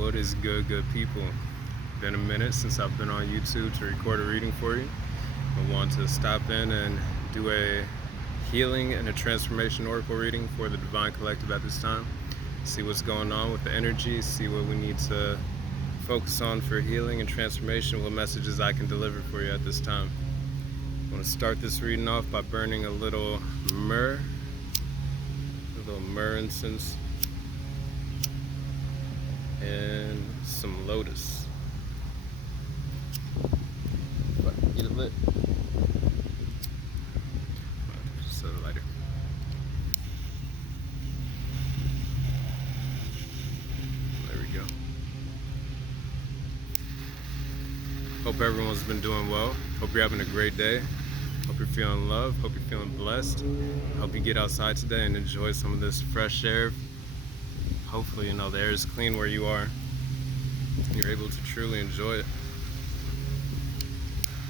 What is good people? Been a minute since I've been on YouTube to record a reading for you. I want to stop in and do a healing and a transformation oracle reading for the Divine Collective at this time. See what's going on with the energy, see what we need to focus on for healing and transformation, what messages I can deliver for you at this time. I want to start this reading off by burning a little myrrh incense and some lotus. If I can get it lit. Just set a lighter. There we go. Hope everyone's been doing well. Hope you're having a great day. Hope you're feeling love. Hope you're feeling blessed. Hope you get outside today and enjoy some of this fresh air. Hopefully, the air is clean where you are. And you're able to truly enjoy it.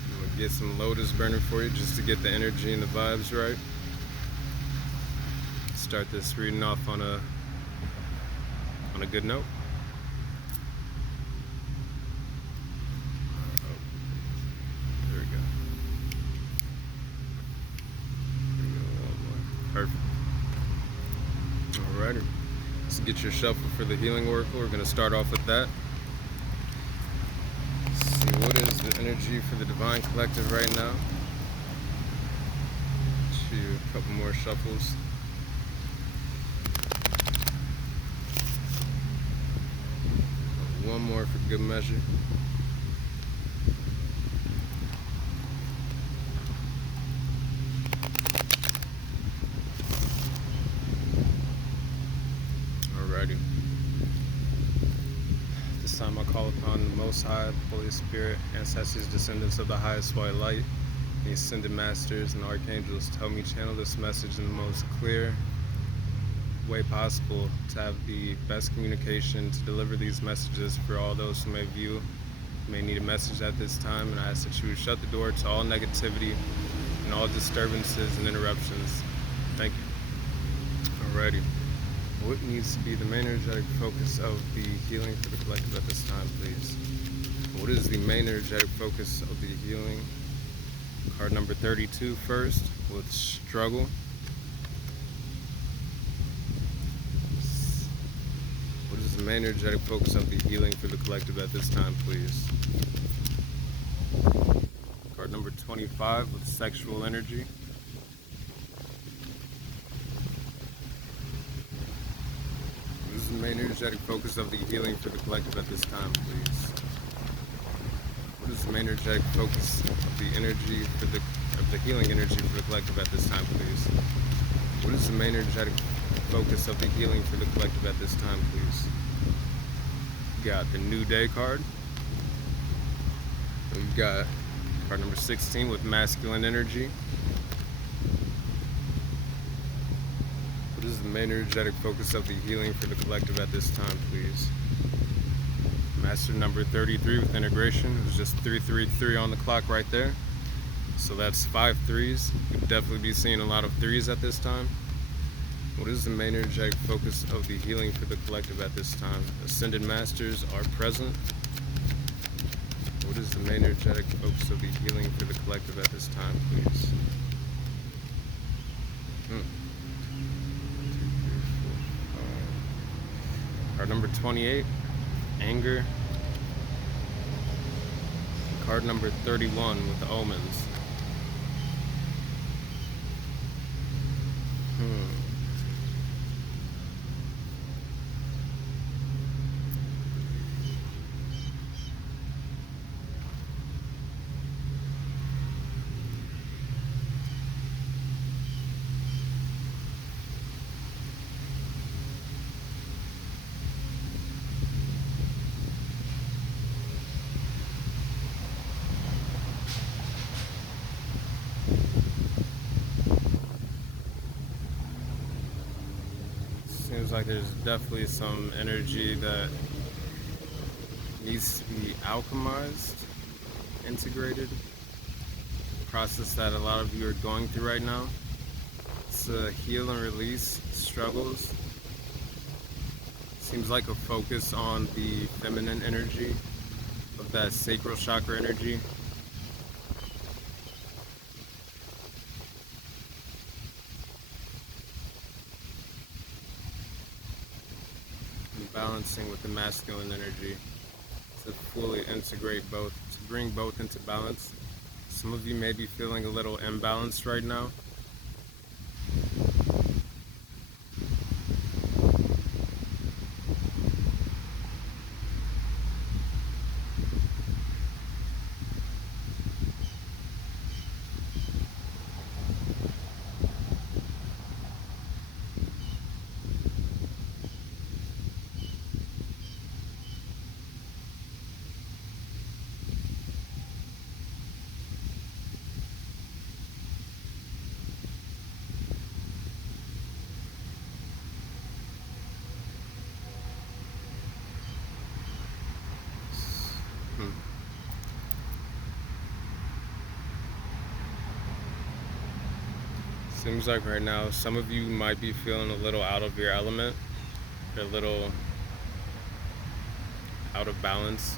I'm gonna get some lotus burning for you just to get the energy and the vibes right. Start this reading off on a good note. There we go. Perfect. Alrighty. Let's get your shuffle for the healing oracle. We're going to start off with that. See what is the energy for the Divine Collective right now. Do a couple more shuffles. One more for good measure. Alrighty. This time I call upon the Most High, Holy Spirit, ancestors, descendants of the highest white light, the ascended masters and archangels to help me channel this message in the most clear way possible, to have the best communication, to deliver these messages for all those who may view, may need a message at this time. And I ask that you would shut the door to all negativity and all disturbances and interruptions. Thank you. Alrighty. What needs to be the main energetic focus of the healing for the collective at this time, please? What is the main energetic focus of the healing? Card number 32 first, with struggle. What is the main energetic focus of the healing for the collective at this time, please? Card number 25, with sexual energy. The main energetic focus of the healing for the collective at this time, please. What is the main energetic focus of the energy for the healing energy for the collective at this time, please? What is the main energetic focus of the healing for the collective at this time, please? We got the New Day card. We've got card number 16 with masculine energy. What is the main energetic focus of the healing for the collective at this time, please? Master number 33 with integration. It was just 333 on the clock right there. So that's 5 threes. You'll definitely be seeing a lot of threes at this time. What is the main energetic focus of the healing for the collective at this time? Ascended Masters are present. What is the main energetic focus of the healing for the collective at this time, please? Card number 28, anger. Card number 31 with the omens. Seems like there's definitely some energy that needs to be alchemized, integrated. Process that a lot of you are going through right now. It's to heal and release struggles, Seems like a focus on the feminine energy of that sacral chakra energy. And balancing with the masculine energy to fully integrate both, to bring both into balance. Some of you may be feeling a little imbalanced right now. Seems like right now some of you might be feeling a little out of your element, a little out of balance.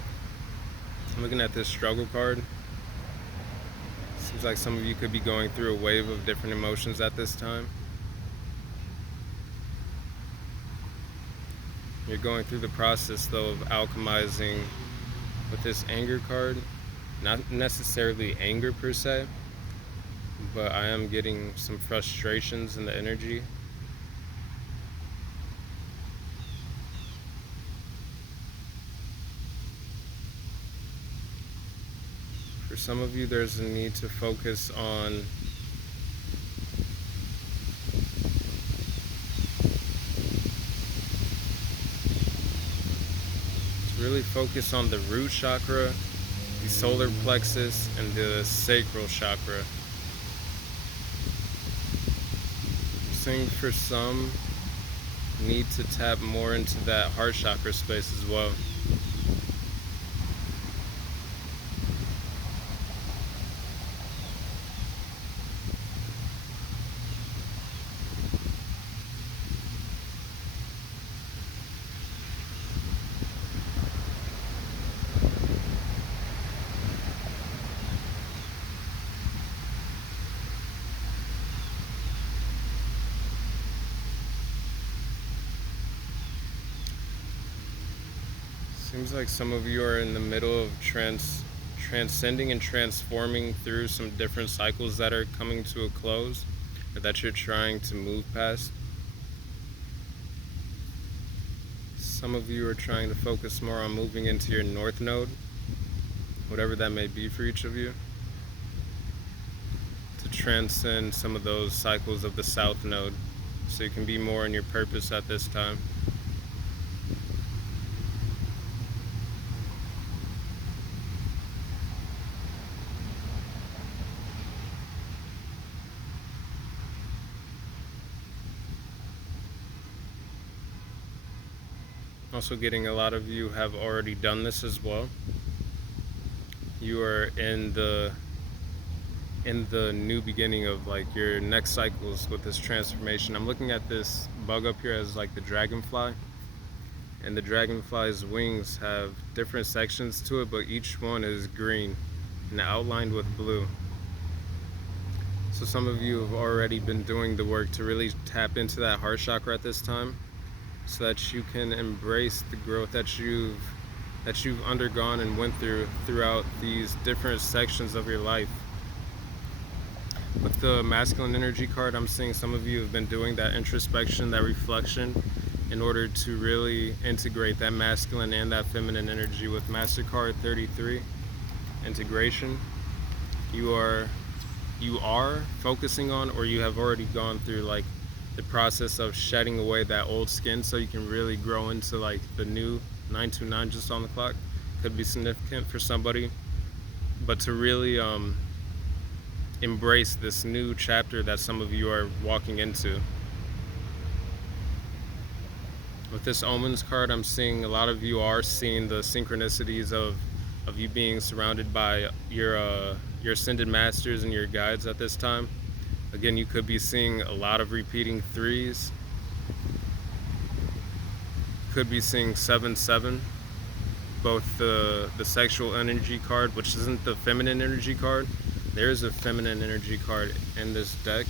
I'm looking at this struggle card. Seems like some of you could be going through a wave of different emotions at this time. You're going through the process though of alchemizing with this anger card. Not necessarily anger per se, but I am getting some frustrations in the energy. For some of you, there's a need to focus on really focus on the root chakra, the solar plexus, and the sacral chakra. I'm saying for some, need to tap more into that heart chakra space as well. Seems like some of you are in the middle of transcending and transforming through some different cycles that are coming to a close, or that you're trying to move past. Some of you are trying to focus more on moving into your north node, whatever that may be for each of you, to transcend some of those cycles of the south node, so you can be more in your purpose at this time. Also getting a lot of you have already done this as well. You are in the new beginning of like your next cycles with this transformation. I'm looking at this bug up here as like the dragonfly, and the dragonfly's wings have different sections to it, but each one is green and outlined with blue. So some of you have already been doing the work to really tap into that heart chakra at this time, so that you can embrace the growth that you've undergone and went throughout these different sections of your life. With the masculine energy card, I'm seeing some of you have been doing that introspection, that reflection, in order to really integrate that masculine and that feminine energy. With MasterCard 33, integration, you are focusing on, or you have already gone through like the process of shedding away that old skin, so you can really grow into like the new 929 just on the clock. Could be significant for somebody, but to really embrace this new chapter that some of you are walking into. With this omens card, I'm seeing a lot of you are seeing the synchronicities of you being surrounded by your ascended masters and your guides at this time. Again, you could be seeing a lot of repeating threes. could be seeing 7-7, both the sexual energy card, which isn't the feminine energy card. There's a feminine energy card in this deck,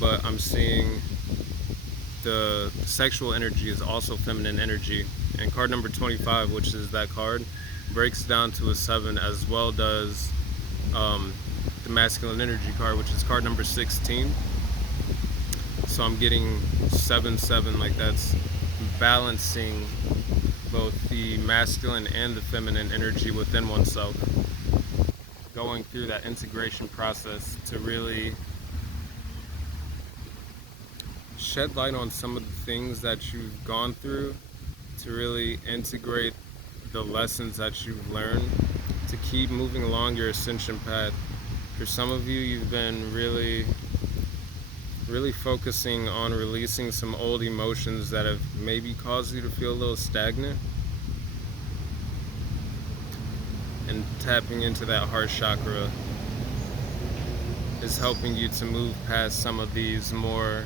but I'm seeing the sexual energy is also feminine energy. And card number 25, which is that card, breaks down to a 7, as well does the masculine energy card, which is card number 16. So I'm getting 7-7, like that's balancing both the masculine and the feminine energy within oneself, going through that integration process to really shed light on some of the things that you've gone through, to really integrate the lessons that you've learned, to keep moving along your ascension path. For some of you, you've been really focusing on releasing some old emotions that have maybe caused you to feel a little stagnant, and tapping into that heart chakra is helping you to move past some of these more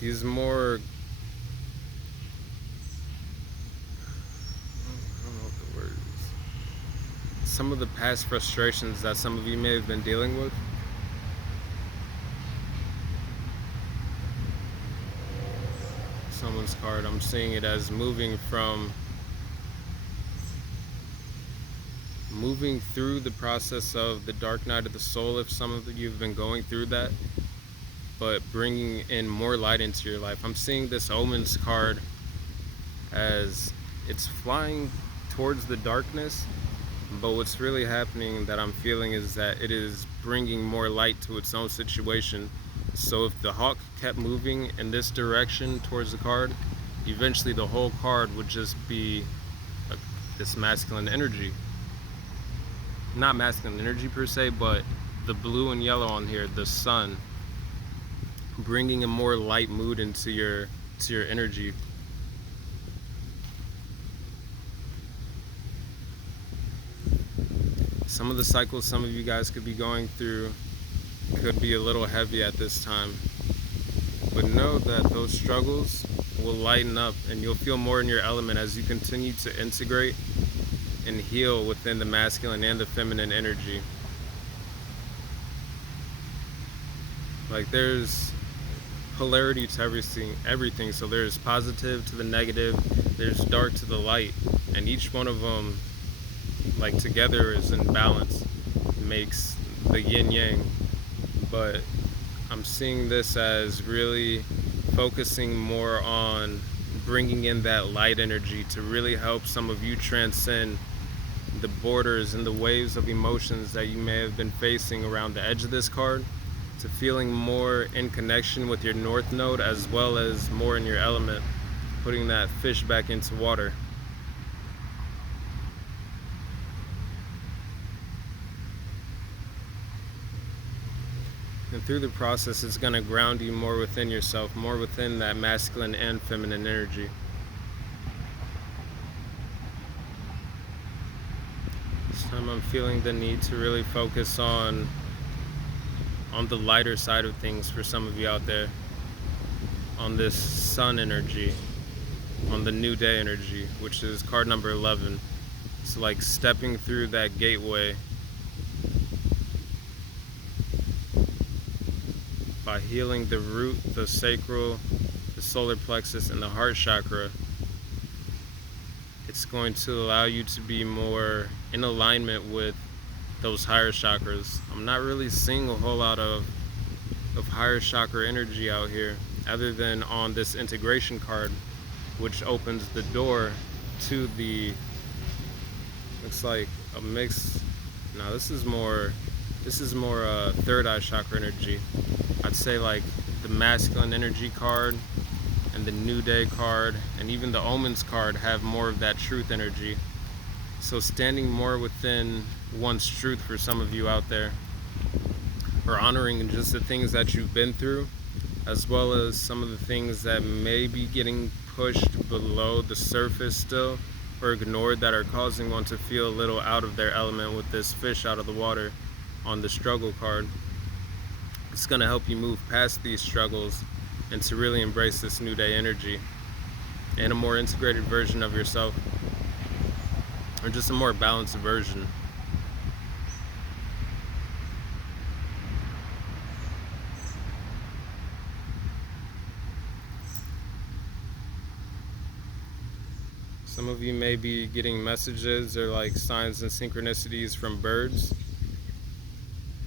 I don't know what the word is. Some of the past frustrations that some of you may have been dealing with. Someone's card, I'm seeing it as moving through the process of the dark night of the soul, if some of you have been going through that, but bringing in more light into your life. I'm seeing this Omens card as it's flying towards the darkness, but what's really happening that I'm feeling is that it is bringing more light to its own situation. So if the hawk kept moving in this direction towards the card, eventually the whole card would just be this masculine energy. Not masculine energy per se, but the blue and yellow on here, the sun, bringing a more light mood into your energy. Some of the cycles some of you guys could be going through could be a little heavy at this time, but know that those struggles will lighten up and you'll feel more in your element as you continue to integrate and heal within the masculine and the feminine energy. Like, there's polarity to everything. So there's positive to the negative, there's dark to the light, and each one of them, like, together is in balance, makes the yin yang. But I'm seeing this as really focusing more on bringing in that light energy to really help some of you transcend the borders and the waves of emotions that you may have been facing around the edge of this card, to feeling more in connection with your north node, as well as more in your element, putting that fish back into water. And through the process, it's going to ground you more within yourself, more within that masculine and feminine energy. This time I'm feeling the need to really focus on the lighter side of things for some of you out there, on this sun energy, on the new day energy, which is card number 11. It's like stepping through that gateway by healing the root, the sacral, the solar plexus, and the heart chakra. It's going to allow you to be more in alignment with those higher chakras. I'm not really seeing a whole lot of higher chakra energy out here, other than on this integration card, which opens the door to the, looks like a mix. Now this is more third eye chakra energy. I'd say like the masculine energy card and the new day card and even the omens card have more of that truth energy. So standing more within one's truth for some of you out there, or honoring just the things that you've been through, as well as some of the things that may be getting pushed below the surface still, or ignored, that are causing one to feel a little out of their element with this fish out of the water on the struggle card. It's going to help you move past these struggles and to really embrace this new day energy and a more integrated version of yourself, or just a more balanced version. Some of you may be getting messages or like signs and synchronicities from birds,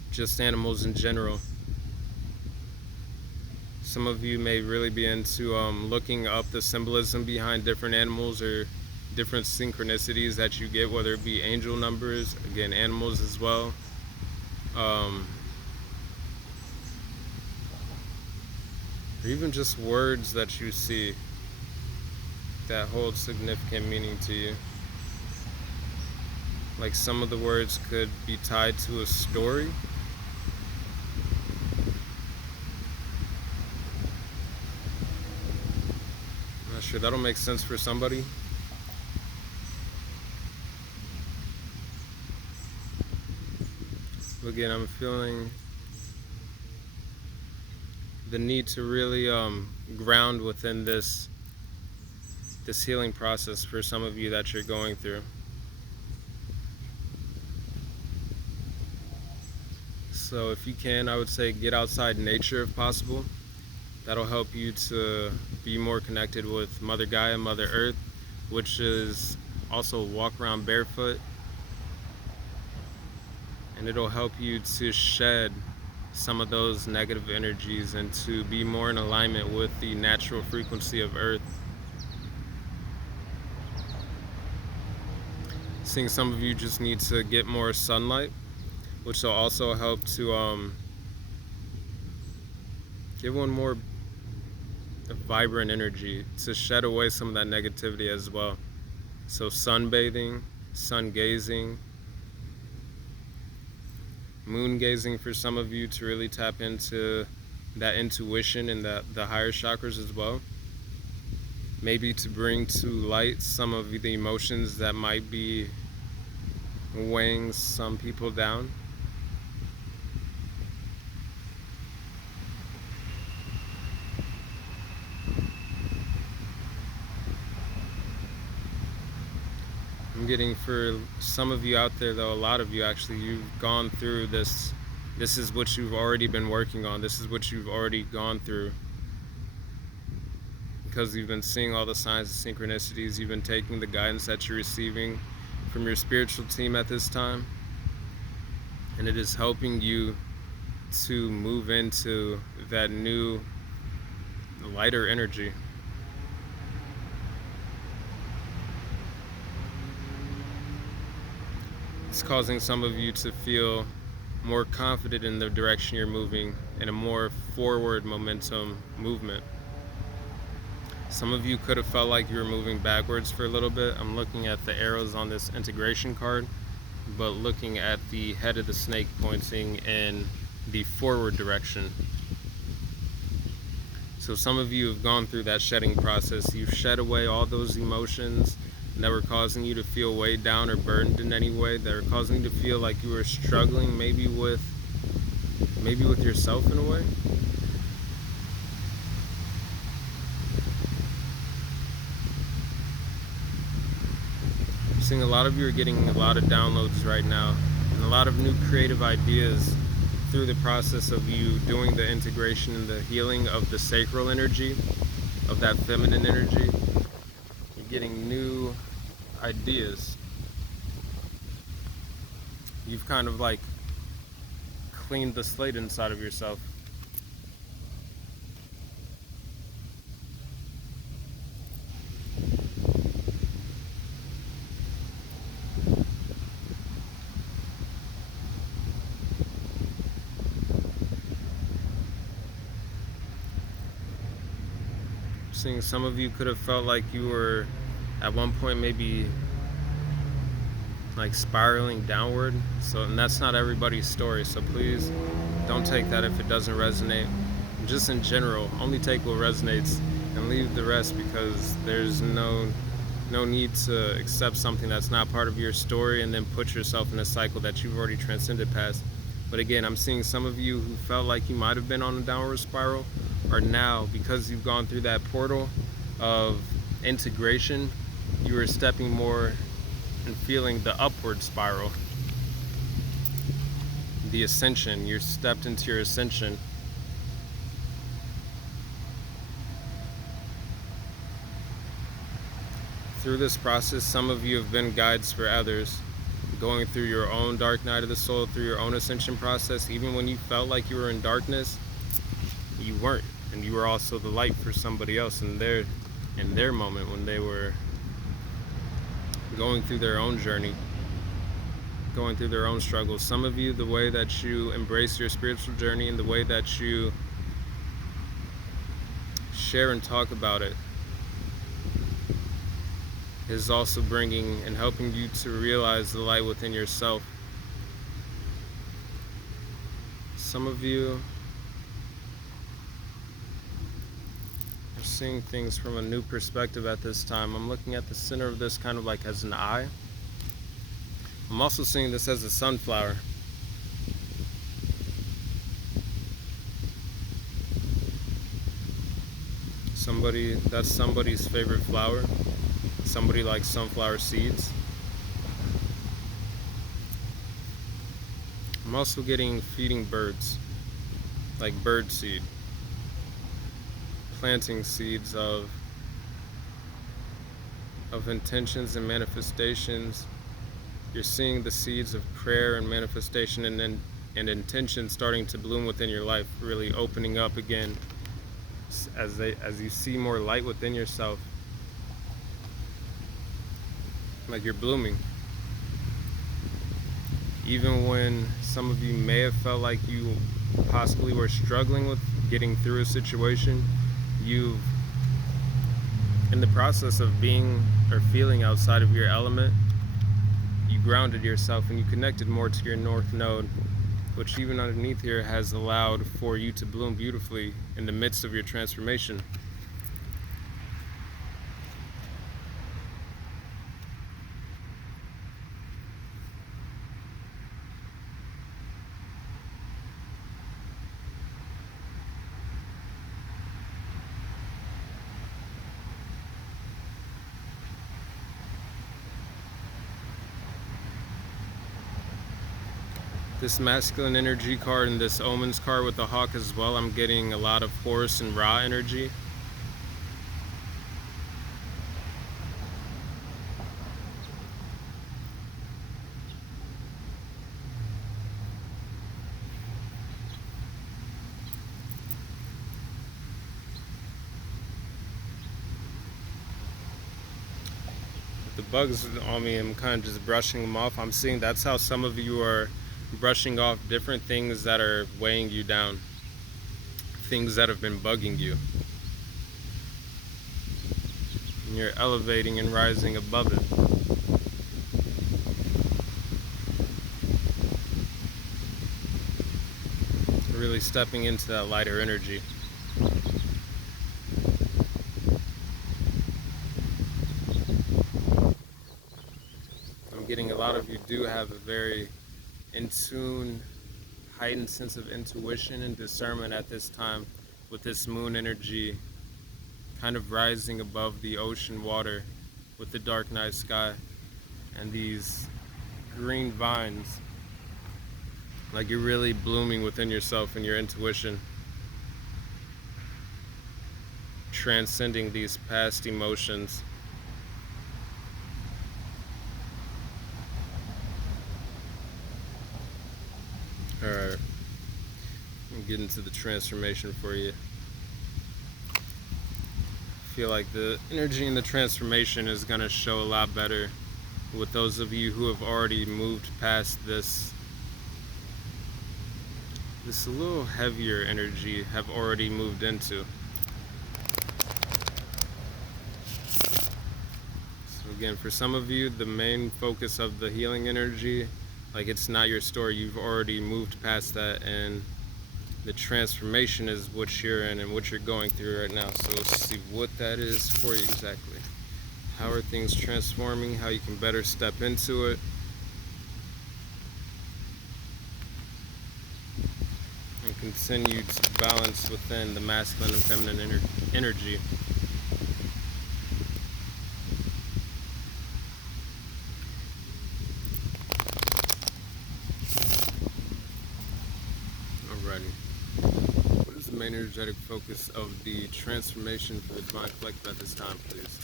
just animals in general. Some of you may really be into looking up the symbolism behind different animals or different synchronicities that you get, whether it be angel numbers, again, animals as well. Or even just words that you see that hold significant meaning to you. Like some of the words could be tied to a story. I'm not sure, that'll make sense for somebody. Again, I'm feeling the need to really ground within this healing process for some of you that you're going through. So if you can, I would say get outside nature if possible. That'll help you to be more connected with Mother Gaia, Mother Earth, which is also walk around barefoot. And it'll help you to shed some of those negative energies and to be more in alignment with the natural frequency of Earth. Seeing some of you just need to get more sunlight, which will also help to give one more vibrant energy, to shed away some of that negativity as well. So sunbathing, sun gazing, moon gazing for some of you to really tap into that intuition and the higher chakras as well. Maybe to bring to light some of the emotions that might be weighing some people down. I'm getting, for some of you out there though, a lot of you actually, you've gone through this. This is what you've already been working on. This is what you've already gone through. Because you've been seeing all the signs and synchronicities, you've been taking the guidance that you're receiving from your spiritual team at this time. And it is helping you to move into that new, lighter energy. It's causing some of you to feel more confident in the direction you're moving, in a more forward momentum movement. Some of you could have felt like you were moving backwards for a little bit. I'm looking at the arrows on this integration card, but looking at the head of the snake pointing in the forward direction. So some of you have gone through that shedding process. You've shed away all those emotions that were causing you to feel weighed down or burdened in any way, that were causing you to feel like you were struggling maybe with yourself in a way. I'm seeing a lot of you are getting a lot of downloads right now, and a lot of new creative ideas through the process of you doing the integration and the healing of the sacral energy, of that feminine energy. You're getting new ideas. You've kind of like cleaned the slate inside of yourself. Seeing some of you could have felt like you were at one point maybe like spiraling downward. So, and that's not everybody's story, so please don't take that if it doesn't resonate. Just in general, only take what resonates and leave the rest, because there's no need to accept something that's not part of your story and then put yourself in a cycle that you've already transcended past. But again, I'm seeing some of you who felt like you might have been on a downward spiral are now, because you've gone through that portal of integration, you are stepping more and feeling the upward spiral, the ascension. You're stepped into your ascension. Through this process, some of you have been guides for others, going through your own dark night of the soul, through your own ascension process. Even when you felt like you were in darkness, you weren't, and you were also the light for somebody else in their moment when they were going through their own journey, going through their own struggles. Some of you, the way that you embrace your spiritual journey and the way that you share and talk about it is also bringing and helping you to realize the light within yourself. Some of you are seeing things from a new perspective at this time. I'm looking at the center of this kind of like as an eye. I'm also seeing this as a sunflower. That's somebody's favorite flower. Somebody likes sunflower seeds. I'm also getting feeding birds, like bird seed, planting seeds of intentions and manifestations. You're seeing the seeds of prayer and manifestation and intention starting to bloom within your life, really opening up again as you see more light within yourself. Like you're blooming. Even when some of you may have felt like you possibly were struggling with getting through a situation, you've, in the process of being or feeling outside of your element, you grounded yourself and you connected more to your north node, which even underneath here has allowed for you to bloom beautifully in the midst of your transformation. This masculine energy card and this omens card with the hawk as well, I'm getting a lot of Horus and Ra energy. The bugs on me, I'm kind of just brushing them off. I'm seeing that's how some of you are brushing off different things that are weighing you down, things that have been bugging you, and you're elevating and rising above it. Really stepping into that lighter energy. I'm getting a lot of you do have a very in tune, heightened sense of intuition and discernment at this time, with this moon energy kind of rising above the ocean water with the dark night sky and these green vines. Like you're really blooming within yourself and your intuition, transcending these past emotions. Alright, I'm getting to the transformation for you. I feel like the energy in the transformation is going to show a lot better with those of you who have already moved past this a little heavier energy, have already moved into. So again, for some of you, the main focus of the healing energy, like it's not your story, you've already moved past that, and the transformation is what you're in and what you're going through right now. So let's see what that is for you exactly. How are things transforming? How you can better step into it? continue to balance within the masculine and feminine energy. Alrighty. What is the main energetic focus of the transformation for the Divine Collective at this time, please?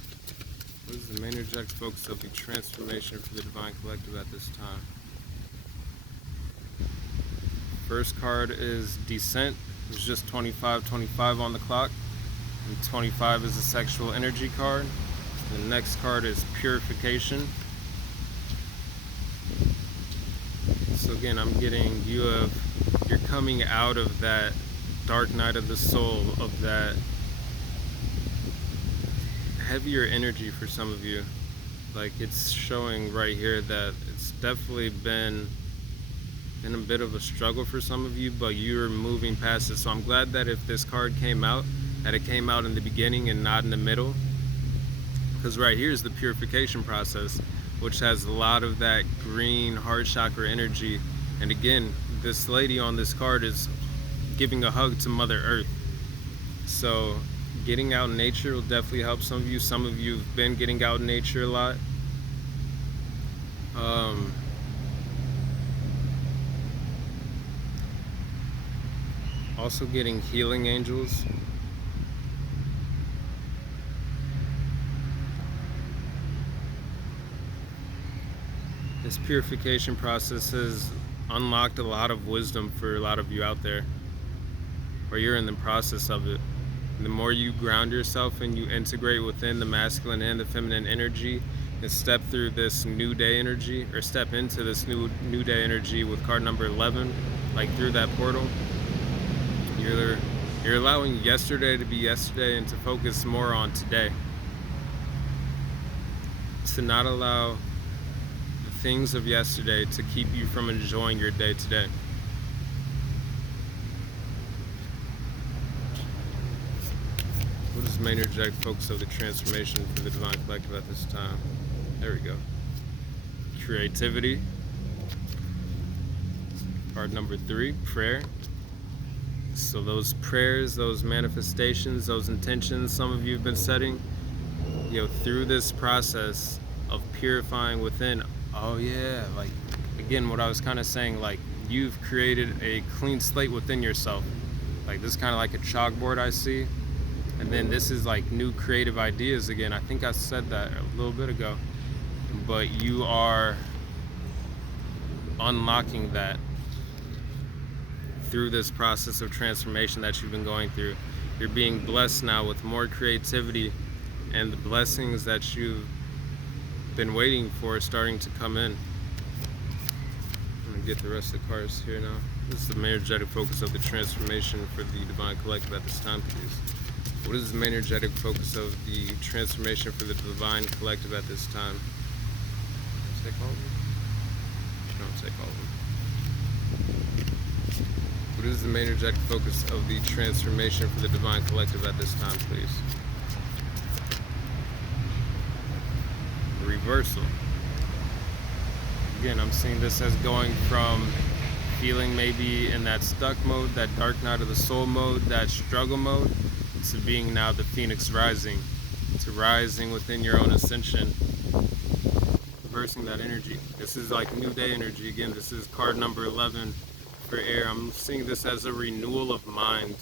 What is the main energetic focus of the transformation for the Divine Collective at this time? First card is Descent. It's just 25 on the clock. And 25 is a sexual energy card. The next card is Purification. So again, I'm getting you're coming out of that dark night of the soul, of that heavier energy for some of you. Like, it's showing right here that it's definitely been a bit of a struggle for some of you, but you're moving past it. So I'm glad that if this card came out, that it came out in the beginning and not in the middle, because right here is the purification process, which has a lot of that green heart chakra energy. And again, this lady on this card is giving a hug to Mother Earth. So getting out in nature will definitely help some of you. Some of you have been getting out in nature a lot. Also getting healing angels. This purification process has unlocked a lot of wisdom for a lot of you out there, or you're in the process of it. And the more you ground yourself and you integrate within the masculine and the feminine energy and step through this new day energy, or step into this new day energy with card number 11, like through that portal, you're allowing yesterday to be yesterday and to focus more on today. To not allow the things of yesterday to keep you from enjoying your day today. What is the main energetic focus of the transformation for the Divine Collective at this time? There we go. Creativity. Card number 3, prayer. So those prayers, those manifestations, those intentions some of you have been setting, through this process of purifying within. Oh yeah, like again, what I was kind of saying, like you've created a clean slate within yourself. Like this is kind of like a chalkboard I see. And then this is like new creative ideas again. I think I said that a little bit ago. But you are unlocking that through this process of transformation that you've been going through. You're being blessed now with more creativity, and the blessings that you've been waiting for are starting to come in. I'm gonna get the rest of the cards here now. This is the main energetic focus of the transformation for the Divine Collective at this time, please. What is the main energetic focus of the transformation for the Divine Collective at this time? Take all of them? No, take all of them. What is the main energetic focus of the transformation for the Divine Collective at this time, please? Reversal. Again, I'm seeing this as going from feeling maybe in that stuck mode, that dark night of the soul mode, that struggle mode, to being now the Phoenix rising, to rising within your own ascension, reversing that energy. This is like new day energy. Again, this is card number 11 for air. I'm seeing this as a renewal of mind.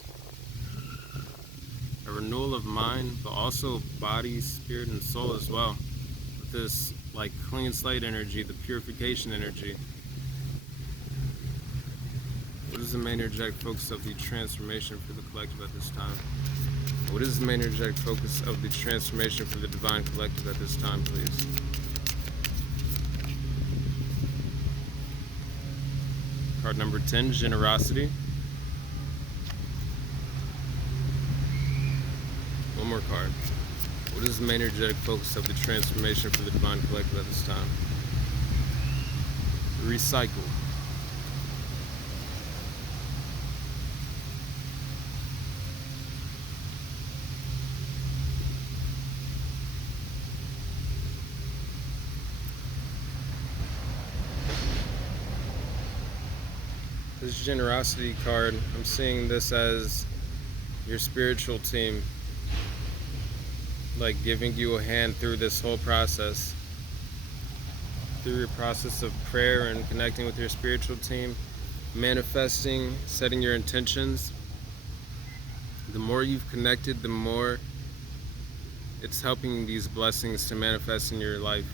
A renewal of mind, but also body, spirit, and soul as well. With this like clean slate energy, the purification energy. What is the main energetic focus of the transformation for the collective at this time? What is the main energetic focus of the transformation for the Divine Collective at this time, please? Card number 10, Generosity. One more card. What is the main energetic focus of the transformation for the Divine Collective at this time? Recycle. This generosity card, I'm seeing this as your spiritual team, like giving you a hand through this whole process, through your process of prayer and connecting with your spiritual team, manifesting, setting your intentions. The more you've connected, the more it's helping these blessings to manifest in your life.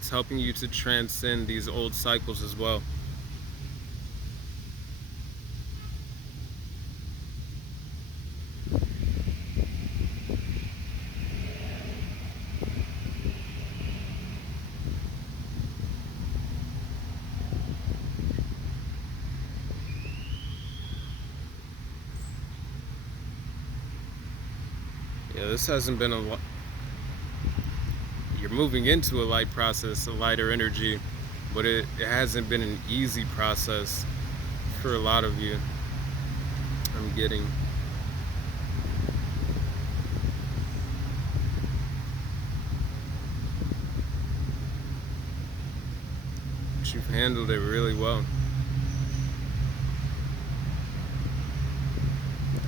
It's helping you to transcend these old cycles as well. Yeah, this hasn't been a you're moving into a light process, a lighter energy, but it hasn't been an easy process for a lot of you. I'm getting. But you've handled it really well.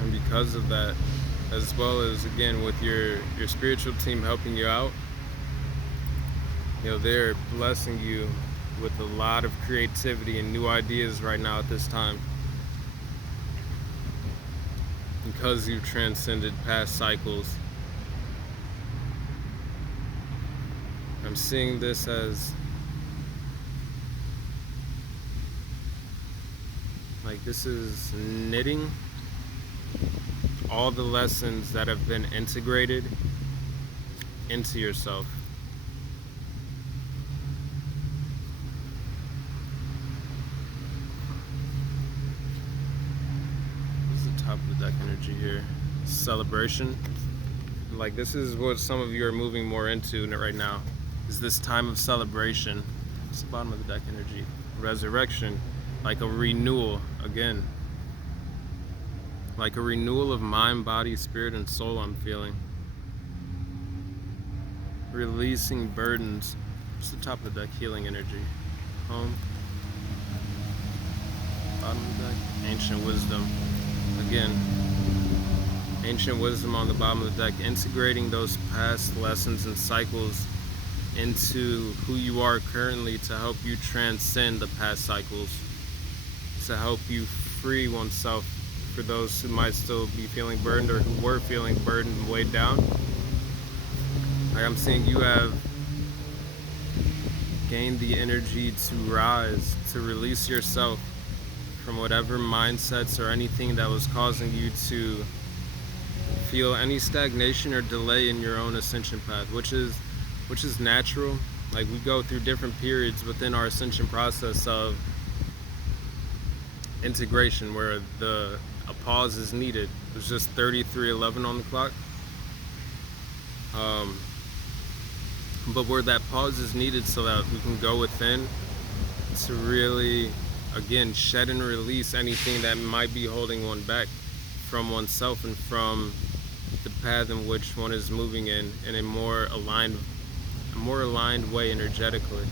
And because of that, as well as again with your spiritual team helping you out, they're blessing you with a lot of creativity and new ideas right now at this time, because you've transcended past cycles. I'm seeing this as like this is knitting all the lessons that have been integrated into yourself. Top of the deck energy here. Celebration. Like this is what some of you are moving more into right now, is this time of celebration. It's the bottom of the deck energy. Resurrection. Like a renewal again. Like a renewal of mind, body, spirit, and soul. I'm feeling. Releasing burdens. It's the top of the deck. Healing energy. Home. Bottom of the deck. Ancient wisdom. Again, ancient wisdom on the bottom of the deck, integrating those past lessons and cycles into who you are currently to help you transcend the past cycles, to help you free oneself for those who might still be feeling burdened or who were feeling burdened and weighed down. Like I'm seeing you have gained the energy to rise, to release yourself from whatever mindsets or anything that was causing you to feel any stagnation or delay in your own ascension path, which is natural. Like we go through different periods within our ascension process of integration where a pause is needed. There's just 33:11 on the clock. But where that pause is needed so that we can go within to really again shed and release anything that might be holding one back from oneself and from the path in which one is moving in a more aligned way energetically.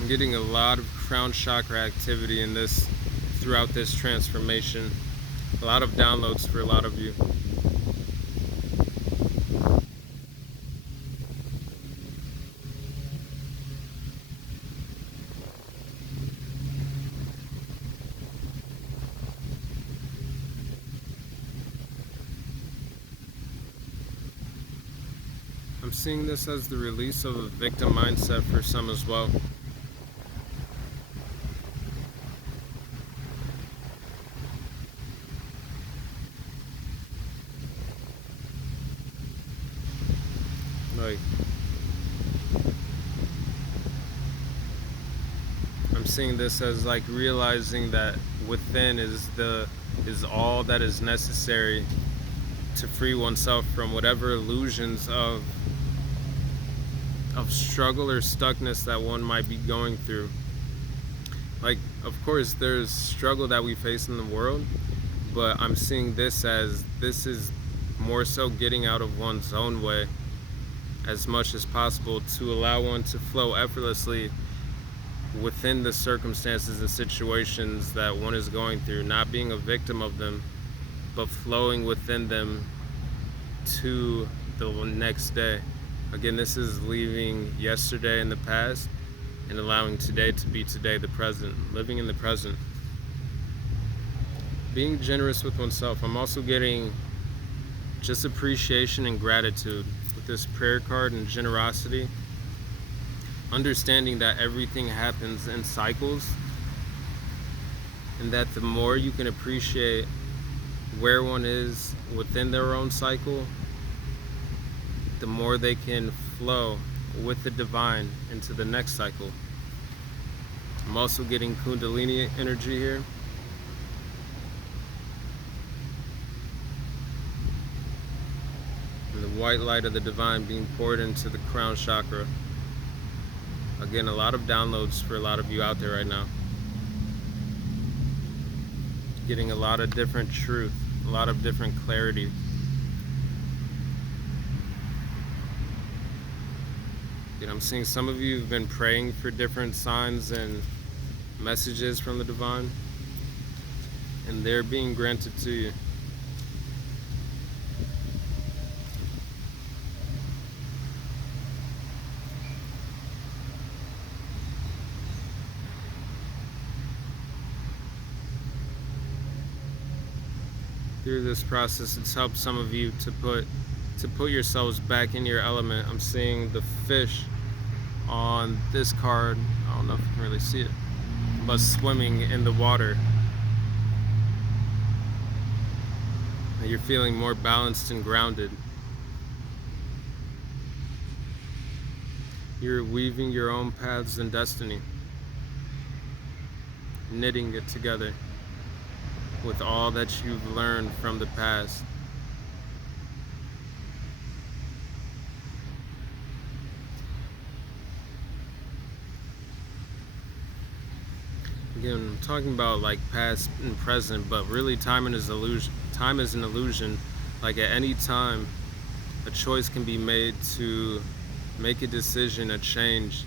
I'm getting a lot of crown chakra activity in this throughout this transformation. A lot of downloads for a lot of you. I'm seeing this as the release of a victim mindset for some as well. Like, I'm seeing this as like realizing that within is all that is necessary to free oneself from whatever illusions of struggle or stuckness that one might be going through. Like, of course, there's struggle that we face in the world, but I'm seeing this as this is more so getting out of one's own way as much as possible to allow one to flow effortlessly within the circumstances and situations that one is going through, not being a victim of them, but flowing within them to the next day. Again, this is leaving yesterday in the past and allowing today to be today, the present, living in the present. Being generous with oneself. I'm also getting just appreciation and gratitude with this prayer card and generosity. Understanding that everything happens in cycles, and that the more you can appreciate where one is within their own cycle, the more they can flow with the divine into the next cycle. I'm also getting Kundalini energy here. And the white light of the divine being poured into the crown chakra. Again, a lot of downloads for a lot of you out there right now. Getting a lot of different truth, a lot of different clarity. And I'm seeing some of you have been praying for different signs and messages from the divine, and they're being granted to you. Through this process, it's helped some of you to put yourselves back in your element. I'm seeing the fish on this card. I don't know if you can really see it, but swimming in the water. And you're feeling more balanced and grounded. You're weaving your own paths and destiny, knitting it together with all that you've learned from the past. Again, I'm talking about like past and present, but really time is an illusion. Like at any time, a choice can be made to make a decision, a change,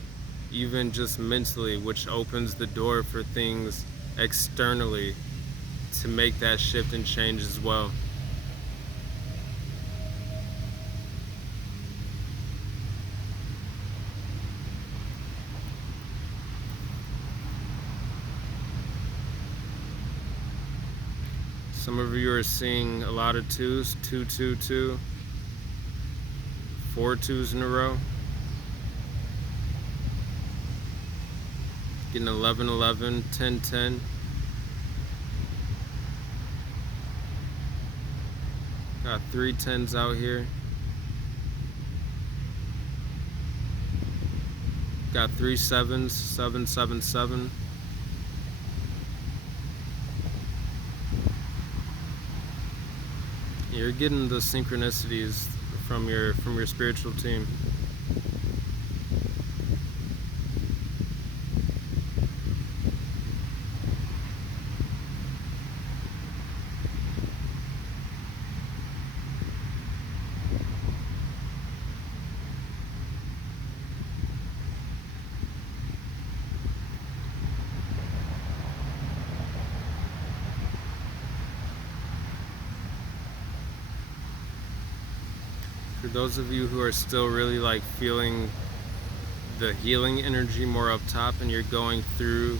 even just mentally, which opens the door for things externally to make that shift and change as well. Some of you are seeing a lot of twos, 2, 2, 2, 4 twos in a row. Getting 11, 11, 10, 10. Got 3 10s out here. Got 3 7s, 7, 7, 7. You're getting the synchronicities from your spiritual team. For those of you who are still really like feeling the healing energy more up top, and you're going through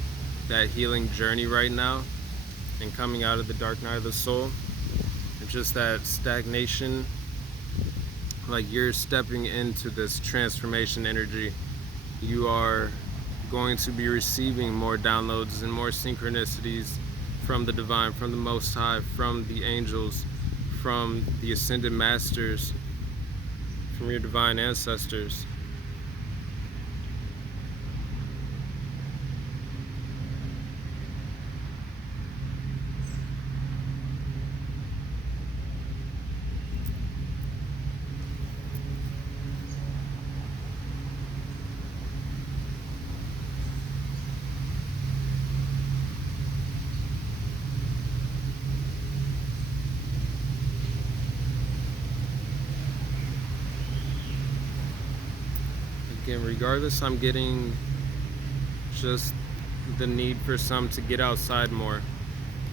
that healing journey right now and coming out of the dark night of the soul, and just that stagnation, like you're stepping into this transformation energy. You are going to be receiving more downloads and more synchronicities from the divine, from the Most High, from the angels, from the ascended masters, from your divine ancestors. Again, regardless, I'm getting just the need for some to get outside more.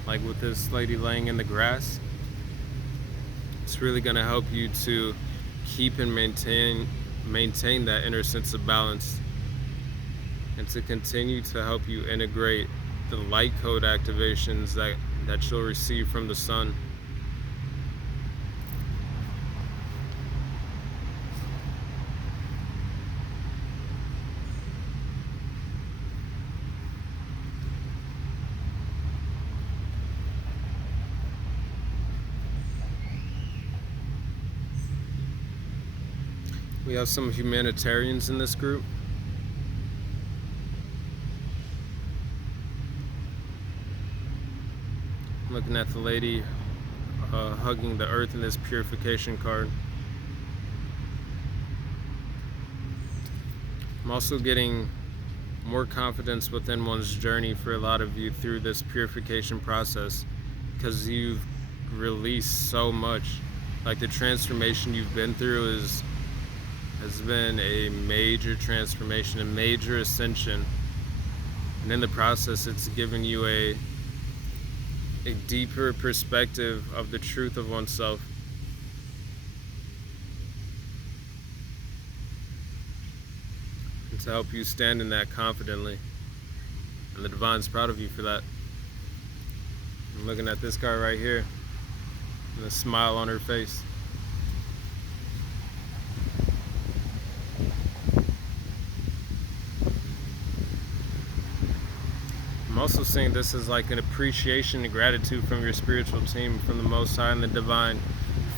Like with this lady laying in the grass, it's really going to help you to keep and maintain that inner sense of balance, and to continue to help you integrate the light code activations that you'll receive from the sun. We have some humanitarians in this group. I'm looking at the lady hugging the earth in this purification card. I'm also getting more confidence within one's journey for a lot of you through this purification process, because you've released so much. Like, the transformation you've been through has been a major transformation, a major ascension, and in the process it's given you a deeper perspective of the truth of oneself. And to help you stand in that confidently. And the Divine's proud of you for that. I'm looking at this card right here, and a smile on her face. I'm also seeing this as like an appreciation and gratitude from your spiritual team, from the Most High and the Divine,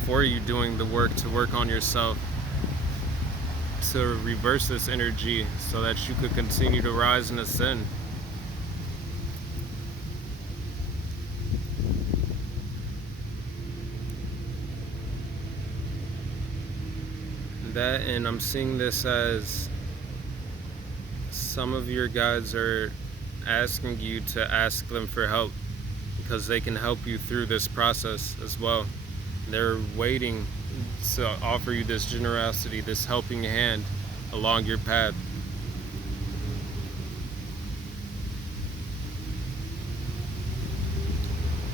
for you doing the work to work on yourself, to reverse this energy so that you could continue to rise and ascend. And I'm seeing this as some of your guides are asking you to ask them for help, because they can help you through this process as well. They're waiting to offer you this generosity, this helping hand along your path.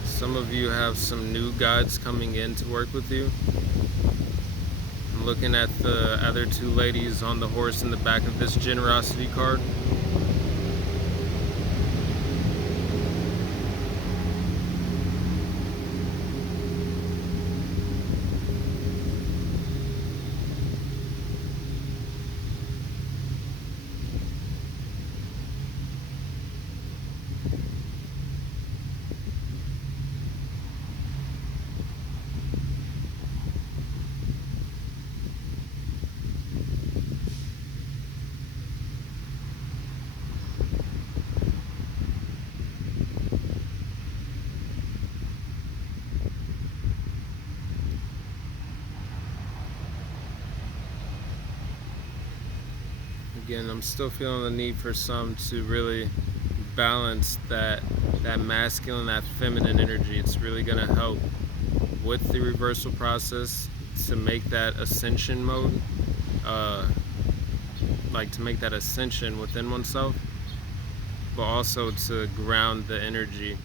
Some of you have some new guides coming in to work with you. I'm looking at the other two ladies on the horse in the back of this generosity card. Again, I'm still feeling the need for some to really balance that masculine, that feminine energy. It's really going to help with the reversal process to make that ascension mode, like to make that ascension within oneself, but also to ground the energy.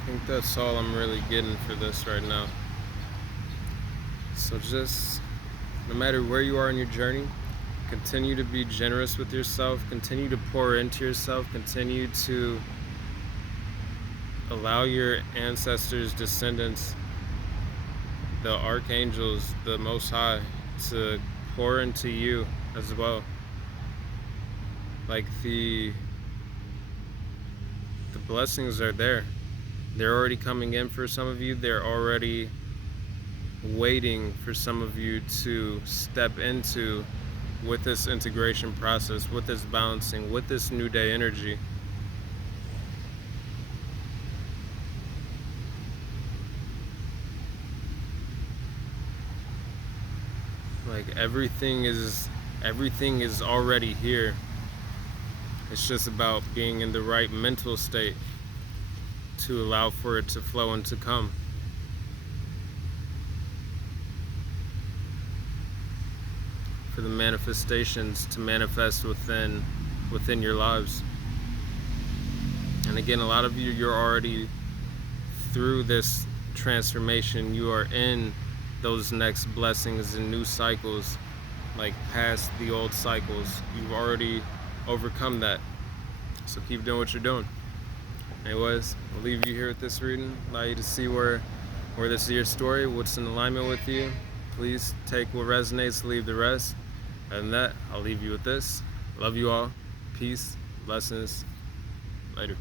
I think that's all I'm really getting for this right now. So just, no matter where you are in your journey, continue to be generous with yourself, continue to pour into yourself, continue to Allow your ancestors, descendants, the archangels, the Most High, to pour into you as well. Like the blessings are there. They're already coming in for some of you. They're already waiting for some of you to step into with this integration process, with this balancing, with this new day energy. Like everything is already here. It's just about being in the right mental state to allow for it to flow and to come. For the manifestations to manifest within your lives. And again, a lot of you, you're already through this transformation. You are in those next blessings and new cycles, like past the old cycles. You've already overcome that. So keep doing what you're doing. Anyways, I'll leave you here with this reading, allow you to see where this is your story, what's in alignment with you. Please take what resonates, leave the rest. Other than that, I'll leave you with this. Love you all. Peace, blessings. Later.